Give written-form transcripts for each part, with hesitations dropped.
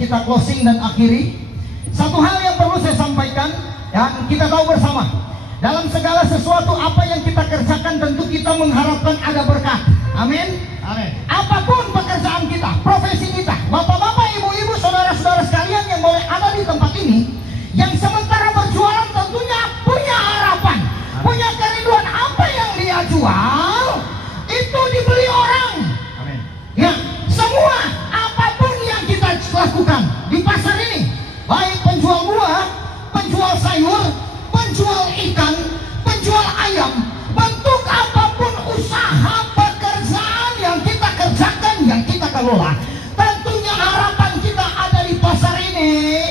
Kita closing dan akhiri. Satu hal yang perlu saya sampaikan, yang kita tahu bersama, dalam segala sesuatu apa yang kita kerjakan tentu kita mengharapkan ada berkat. Amin. Amin. Apapun pekerjaan kita, profesi kita, bapak-bapak, ibu-ibu, saudara-saudara sekalian yang boleh ada di tempat ini, yang sementara berjualan tentunya punya harapan, punya kerinduan apa yang dia jual itu dibeli orang. Amin. Ya, semua apapun yang kita lakukan di pasar ini, baik penjual buah, penjual sayur, penjual ikan, penjual ayam, bentuk apapun usaha pekerjaan yang kita kerjakan, yang kita kelola, tentunya harapan kita ada di pasar ini.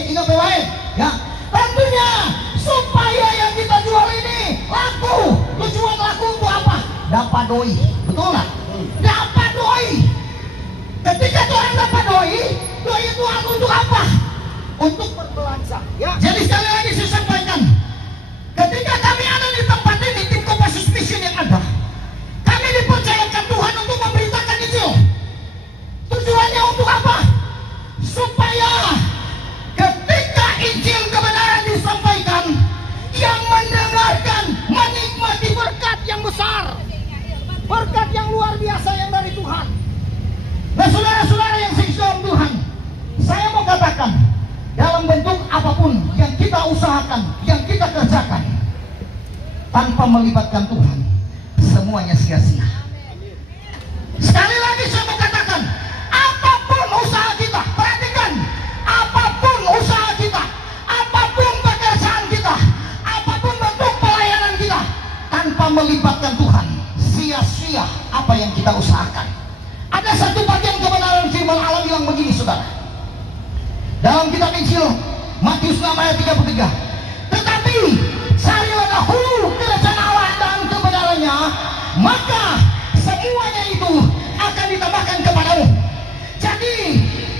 Ingat baik ya, tentunya supaya yang kita jual ini laku. Tujuan laku untuk apa? Dapat doi, betul nggak? Dapat doi. Ketika orang dapat doi, doi itu untuk apa? Untuk berbelanja. Ya. Jadi sekali lagi saya sampaikan, ketika kami ada di tempat ini, tim Kopassus Mission yang ada, kami dipercayakan Tuhan untuk memberitakan Injil. Tujuannya untuk apa? Supaya ketika Injil kebenaran disampaikan, yang mendengarkan menikmati berkat yang besar, berkat yang luar biasa yang dari Tuhan. Nah, saudara-saudara yang sesuai dalam Tuhan, saya mau katakan, dalam bentuk apapun yang kita usahakan, yang kita kerjakan, tanpa melibatkan Tuhan, semuanya sia-sia. Sekali lagi saya mau katakan, apapun usaha kita, perhatikan, apapun usaha kita, apapun pekerjaan kita, apapun bentuk pelayanan kita, tanpa melibatkan Tuhan, sia-sia apa yang kita usahakan. Ada satu bagian kebenaran firman Allah bilang begini, saudara, dalam kitab Injil Matius 6 ayat 33, tetapi carilah dahulu kerajaan Allah dan kebenarannya, maka semuanya itu akan ditambahkan kepadamu. Jadi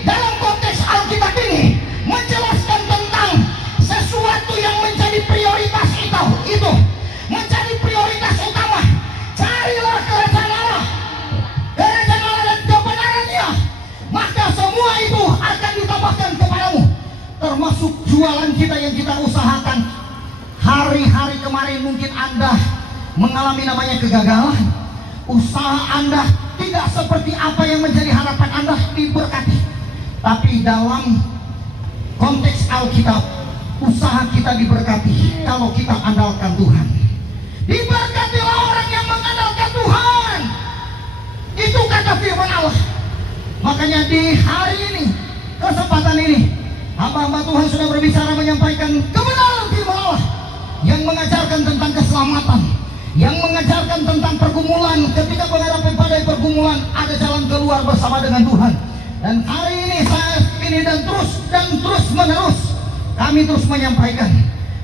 dalam konteks Alkitab ini menjelaskan tentang sesuatu yang menjadi prioritas itu menjadi prioritas utama. Carilah kerajaan Allah dan kebenarannya, maka semua itu akan ditambahkan kepadamu. Termasuk jualan kita yang kita usahakan. Hari-hari kemarin mungkin Anda mengalami namanya kegagalan. Usaha Anda tidak seperti apa yang menjadi harapan Anda diberkati. Tapi dalam konteks Alkitab, usaha kita diberkati kalau kita andalkan Tuhan. Diberkatilah orang yang mengandalkan Tuhan. Itu kata firman Allah. Makanya di hari ini, kesempatan ini, hamba-hamba Tuhan sudah berbicara menyampaikan kebenaran firman Allah yang mengajarkan tentang keselamatan, yang mengajarkan tentang pergumulan. Ketika menghadapi badai pergumulan, ada jalan keluar bersama dengan Tuhan. Dan hari ini saat ini dan terus menerus kami terus menyampaikan,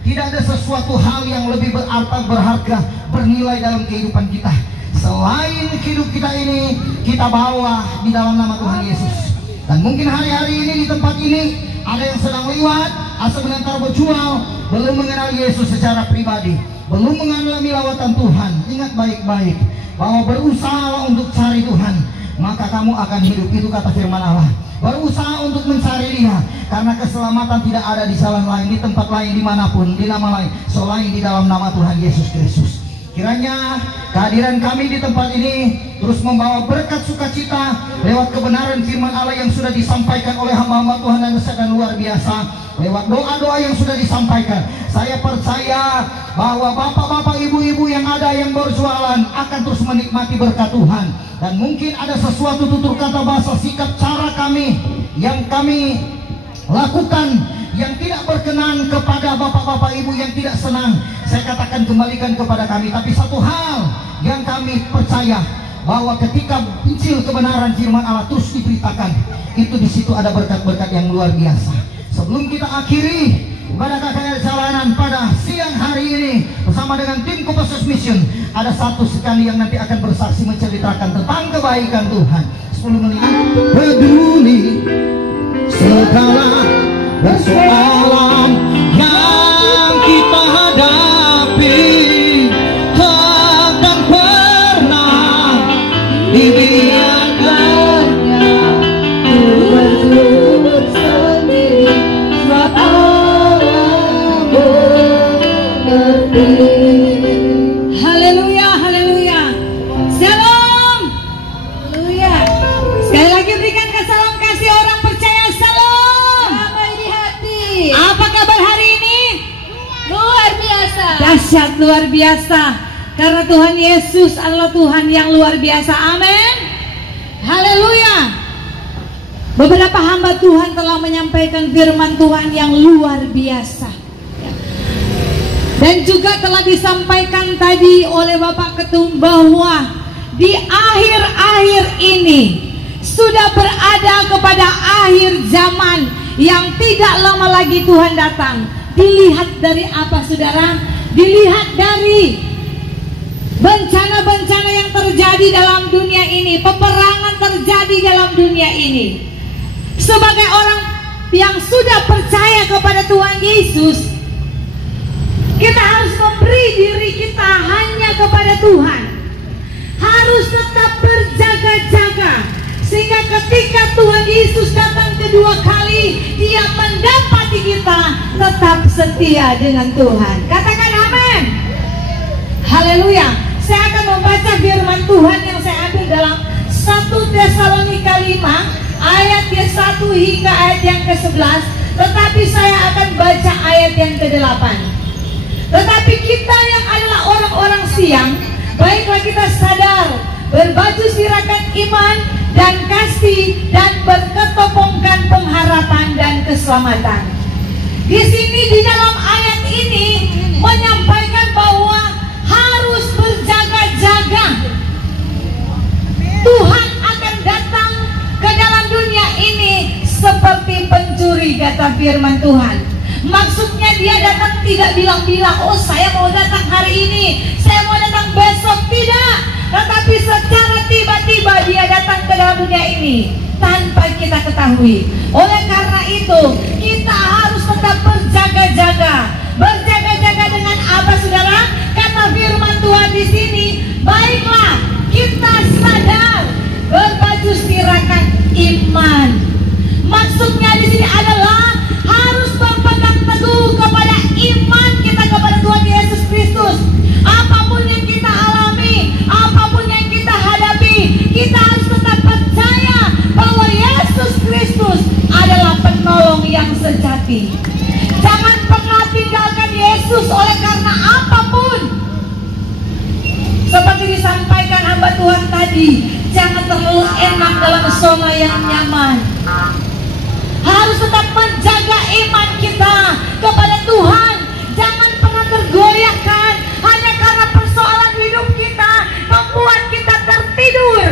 tidak ada sesuatu hal yang lebih berharga, bernilai dalam kehidupan kita selain hidup kita ini kita bawa di dalam nama Tuhan Yesus. Dan mungkin hari-hari ini di tempat ini ada yang sedang lewat, asal mengantar berjual, belum mengenal Yesus secara pribadi, belum mengalami lawatan Tuhan. Ingat baik-baik bahwa berusaha untuk cari Tuhan, maka kamu akan hidup. Itu kata firman Allah. Berusaha untuk mencari Dia, karena keselamatan tidak ada di jalan lain, di tempat lain, dimanapun, di nama lain selain di dalam nama Tuhan Yesus Kristus. Kiranya kehadiran kami di tempat ini terus membawa berkat sukacita lewat kebenaran firman Allah yang sudah disampaikan oleh hamba-hamba Tuhan yang besar dan luar biasa. Lewat doa-doa yang sudah disampaikan, saya percaya bahwa bapak-bapak, ibu-ibu yang ada yang berjualan akan terus menikmati berkat Tuhan. Dan mungkin ada sesuatu tutur kata, bahasa, sikap, cara kami yang kami lakukan yang tidak berkenan kepada bapak-bapak, ibu yang tidak senang, saya katakan kembalikan kepada kami. Tapi satu hal yang kami percaya, bahwa ketika Injil kebenaran firman Allah terus diberitakan, itu di situ ada berkat-berkat yang luar biasa. Sebelum kita akhiri ibadah KKR Jalanan pada siang hari ini bersama dengan tim Kopassus Mission, ada satu sekali yang nanti akan bersaksi menceritakan tentang kebaikan Tuhan. 10 menit. Peduli segala persoalan yang kita hadapi, takkan pernah dibiarkannya bergumul sendiri, sebab Allah mengerti. Haleluya, haleluya. Shalom. Haleluya. Sekali lagi berikan salam kasih orang percaya. Shalom. Damai di hati. Apa kabar hari ini? Luar biasa. Dahsyat, luar biasa. Karena Tuhan Yesus adalah Tuhan yang luar biasa. Amin. Haleluya. Beberapa hamba Tuhan telah menyampaikan firman Tuhan yang luar biasa. Dan juga telah disampaikan tadi oleh Bapak Ketum bahwa di akhir-akhir ini sudah berada kepada akhir zaman yang tidak lama lagi Tuhan datang. Dilihat dari apa, saudara? Dilihat dari bencana-bencana yang terjadi dalam dunia ini, peperangan terjadi dalam dunia ini. Sebagai orang yang sudah percaya kepada Tuhan Yesus, kita harus memberi diri kita hanya kepada Tuhan. Harus tetap berjaga-jaga, sehingga ketika Tuhan Yesus datang kedua kali, Dia mendapati kita tetap setia dengan Tuhan. Katakan amin. Haleluya. Saya akan membaca firman Tuhan yang saya ambil dalam 1 Tesalonika 5 ayat yang 1 hingga ayat yang ke-11. Tetapi saya akan baca ayat yang ke-8. Tetapi kita yang adalah orang siang, baiklah kita sadar, berbaju sirakan iman dan kasih, dan berketopongkan pengharapan dan keselamatan. Di sini di dalam ayat ini menyampaikan bahwa harus berjaga-jaga. Tuhan akan datang ke dalam dunia ini seperti pencuri, kata firman Tuhan. Maksudnya dia datang tidak bilang-bilang, oh saya mau datang hari ini, saya mau datang besok, tidak. Tetapi secara tiba-tiba dia datang ke dalam dunia ini tanpa kita ketahui. Oleh karena itu kita harus tetap berjaga-jaga. Berjaga-jaga dengan apa, saudara? Kata firman Tuhan di sini, baiklah kita sadar, berbaju sirakan iman. Maksudnya di sini adalah harus berpegang teguh kepada iman kita kepada Tuhan Yesus Kristus. Apapun yang kita alami, apapun yang kita hadapi, kita harus tetap percaya bahwa Yesus Kristus adalah penolong yang sejati. Jangan pernah tinggalkan Yesus oleh karena apapun. Seperti disampaikan hamba Tuhan tadi, jangan terlalu enak dalam zona yang nyaman. Harus tetap menjaga iman kita kepada Tuhan. Jangan pernah tergoyahkan hanya karena persoalan hidup kita membuat kita tertidur.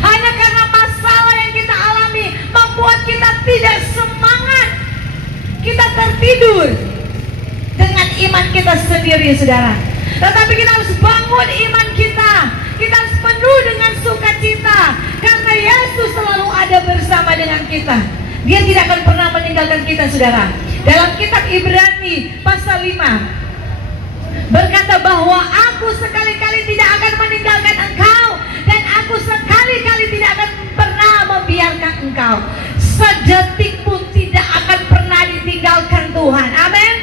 Hanya karena masalah yang kita alami membuat kita tidak semangat. Kita tertidur dengan iman kita sendiri, saudara. Tetapi kita harus bangun iman kita. Kita harus penuh dengan sukacita karena Yesus selalu ada bersama dengan kita. Dia tidak akan pernah meninggalkan kita, saudara. Dalam kitab Ibrani pasal 5 berkata bahwa aku sekali-kali tidak akan meninggalkan engkau, dan aku sekali-kali tidak akan pernah membiarkan engkau. Sedetik pun tidak akan pernah ditinggalkan Tuhan. Amin.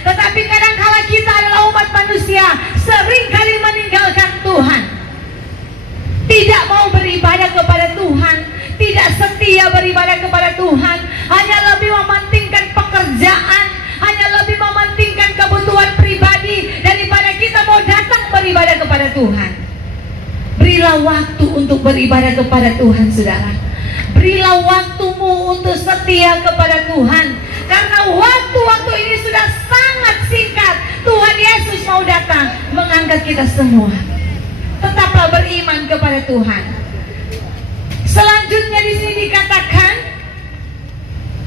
Tetapi kadang-kala kita adalah umat manusia seringkali meninggalkan Tuhan. Tidak mau beribadah kepada Tuhan, tidak setia beribadah kepada Tuhan, hanya lebih mementingkan pekerjaan, hanya lebih mementingkan kebutuhan pribadi daripada kita mau datang beribadah kepada Tuhan. Berilah waktu untuk beribadah kepada Tuhan, saudara. Berilah waktumu untuk setia kepada Tuhan, karena waktu-waktu ini sudah sangat singkat. Tuhan Yesus mau datang mengangkat kita semua. Tetaplah beriman kepada Tuhan. Selanjutnya di sini dikatakan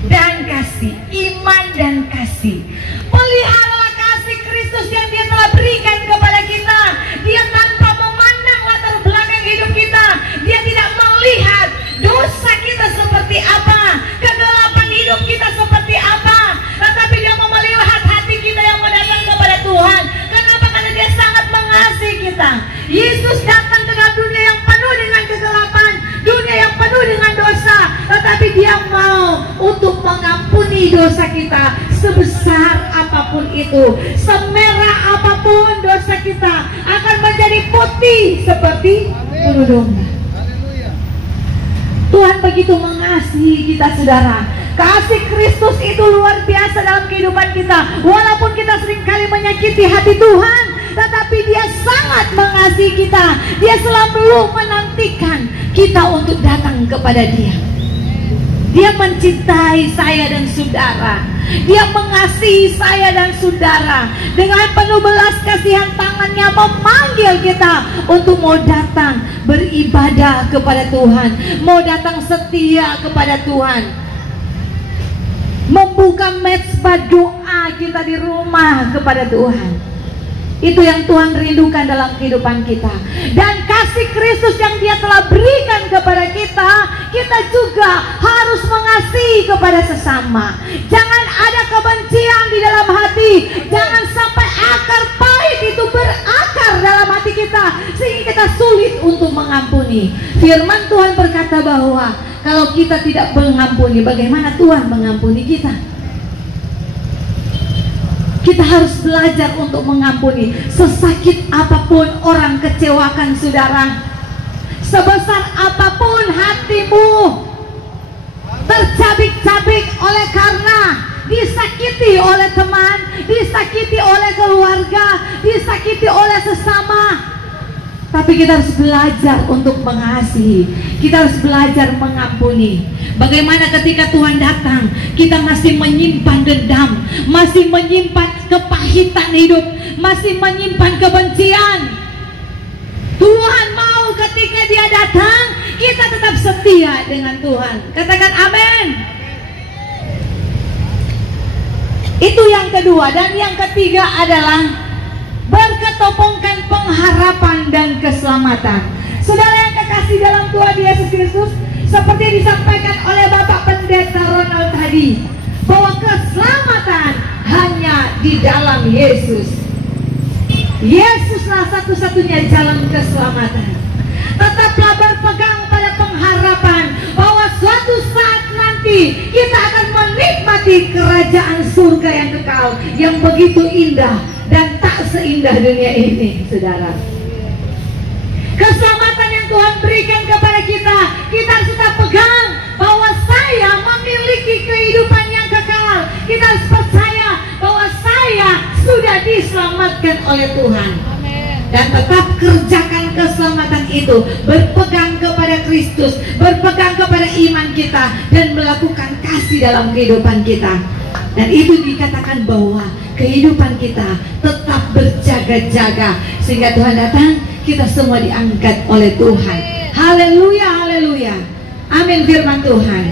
dan kasih, iman dan kasih. Peliharalah kasih Kristus yang Dia telah berikan kepada kita. Dia tanpa memandang latar belakang hidup kita. Dia tidak melihat dosa kita seperti apa, kegelapan hidup kita seperti apa, tetapi Dia mau melihat hati kita yang mendatang kepada Tuhan. Kenapa? Karena Dia sangat mengasihi kita. Yesus datang ke dalam dunia yang penuh dengan kegelapan, dunia yang penuh dengan dosa, tetapi Dia mau untuk mengampuni dosa kita sebesar apapun itu. Semerah apapun dosa kita akan menjadi putih seperti bulu domba. Tuhan begitu mengasihi kita, saudara. Kasih Kristus itu luar biasa dalam kehidupan kita. Walaupun kita seringkali menyakiti hati Tuhan, tetapi Dia sangat mengasihi kita. Dia selalu menantikan kita untuk datang kepada Dia. Dia mencintai saya dan saudara. Dia mengasihi saya dan saudara. Dengan penuh belas kasihan tangannya memanggil kita untuk mau datang beribadah kepada Tuhan, mau datang setia kepada Tuhan, membuka mezbah doa kita di rumah kepada Tuhan. Itu yang Tuhan rindukan dalam kehidupan kita. Dan kasih Kristus yang Dia telah berikan kepada kita, kita juga harus mengasihi kepada sesama. Jangan ada kebencian di dalam hati. Jangan sampai akar pahit itu berakar dalam hati kita sehingga kita sulit untuk mengampuni. Firman Tuhan berkata bahwa kalau kita tidak mengampuni, bagaimana Tuhan mengampuni kita? Kita harus belajar untuk mengampuni. Sesakit apapun orang kecewakan saudara, sebesar apapun hatimu tercabik-cabik oleh karena disakiti oleh teman, disakiti oleh keluarga, disakiti oleh sesama. Tapi kita harus belajar untuk mengasihi, kita harus belajar mengampuni. Bagaimana ketika Tuhan datang, kita masih menyimpan dendam, masih menyimpan kepahitan hidup, masih menyimpan kebencian. Tuhan mau ketika Dia datang, kita tetap setia dengan Tuhan. Katakan amin. Itu yang kedua. Dan yang ketiga adalah berketopongkan pengharapan dan keselamatan. Saudara yang kekasih dalam Tuhan Yesus Kristus, seperti disampaikan oleh Bapak Pendeta Ronald tadi, bahwa keselamatan hanya di dalam Yesus. Yesuslah satu-satunya jalan keselamatan. Tetaplah berpegang pada pengharapan bahwa suatu saat nanti kita akan menikmati kerajaan surga yang kekal, yang begitu indah dan tak seindah dunia ini, saudara. Keselamatan yang Tuhan berikan kepada kita, kita harus tetap pegang bahwa saya memiliki kehidupan yang kekal. Kita harus percaya bahwa saya sudah diselamatkan oleh Tuhan. Dan tetap kerjakan keselamatan itu, berpegang kepada Kristus, berpegang kepada iman kita, dan melakukan kasih dalam kehidupan kita. Dan itu dikatakan bahwa kehidupan kita tetap berjaga-jaga, sehingga Tuhan datang, kita semua diangkat oleh Tuhan. Haleluya, haleluya. Amin firman Tuhan.